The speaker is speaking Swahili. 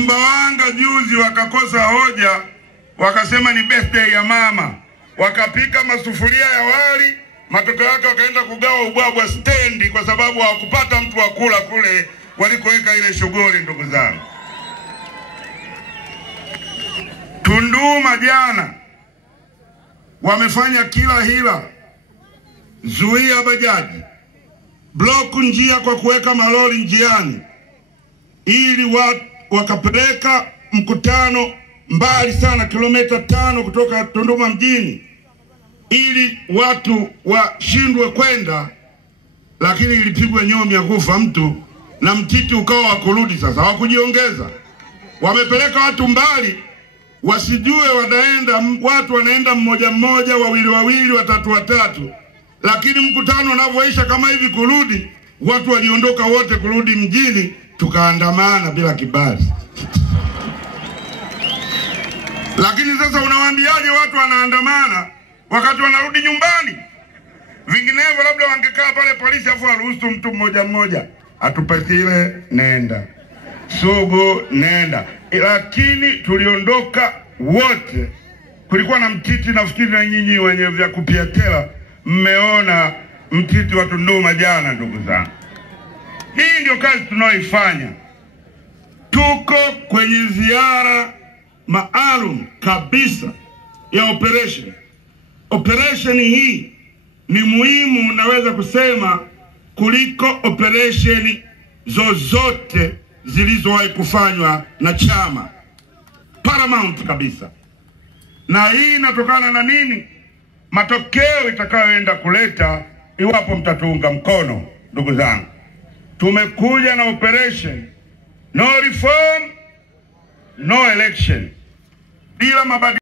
Sumbawanga juzi wakakosa hoja, wakasema ni birthday ya mama, wakapika masufuria ya wali, matokeo yake wakaenda kugawa ubwabwa stendi kwa sababu hawakupata mtu wa kula kule walikoweka ile shughuli. Ndugu zangu, Tunduma jana wamefanya kila hila, zuia bajaji, block njia kwa kuweka malori njiani, ili wakapeleka mkutano mbali sana, kilomita 5 kutoka Tunduma mjini, ili watu washindwe kwenda, lakini ilipigwa nyomi ya kufa mtu na mtiti ukawa wakurudi. Sasa hawakujiongeza, wamepeleka watu mbali, wasijue wanaenda, watu wanaenda mmoja mmoja, wawili wawili, watatu watatu, lakini mkutano unavyoisha kama hivi kurudi, watu waliondoka wote kurudi mjini, tukaandamana bila kibali. Lakini sasa unawaambiaje watu wanaandamana wakati wanarudi nyumbani? Vinginevyo labda wangekaa pale polisi afu aruhusu mtu mmoja mmoja, Atupatile nenda, Sugu nenda. Lakini tuliondoka wote. Kulikuwa na mtiti, nafikiri na nyinyi wenye vya kupiatela mmeona mtiti wa Tunduma jana. Ndugu zangu, hii ndio kazi tunaoifanya. Tuko kwenye ziara maalum kabisa ya operation. Operation hii ni muhimu, naweza kusema, kuliko operation zozote zilizowahi kufanywa na chama. Paramount kabisa. Na hii inatokana na nini? Matokeo itakayoenda kuleta iwapo mtatuunga mkono. Ndugu zangu, tumekuja na operation no reform no election, bila mabadiliko.